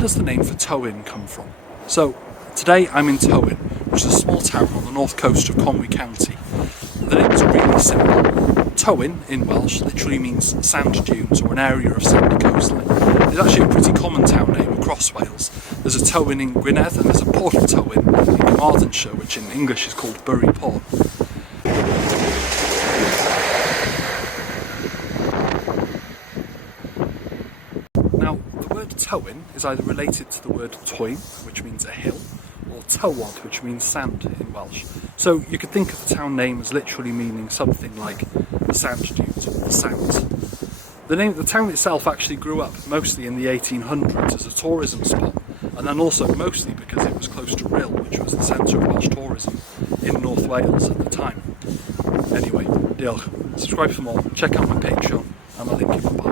does the name for Towyn come from? So today I'm in Towyn, which is a small town on the north coast of Conwy County. The name is really simple. Towyn in Welsh literally means sand dunes or an area of sandy coastline. It's actually a pretty common town name across Wales. There's a Tywyn in Gwynedd and there's a Port of Tywyn in Carmarthenshire, which in English is called Bury Port. Now, the word Tywyn is either related to the word Tywyn, which means a hill, or Tywod, which means sand in Welsh. So you could think of the town name as literally meaning something like the sand dunes or the sands. The town itself actually grew up mostly in the 1800s as a tourism spot, and then also mostly because it was close to Rhyl, which was the centre of Welsh tourism in North Wales at the time. Anyway, diolch. Subscribe for more, check out my Patreon, and I'll link in my bio.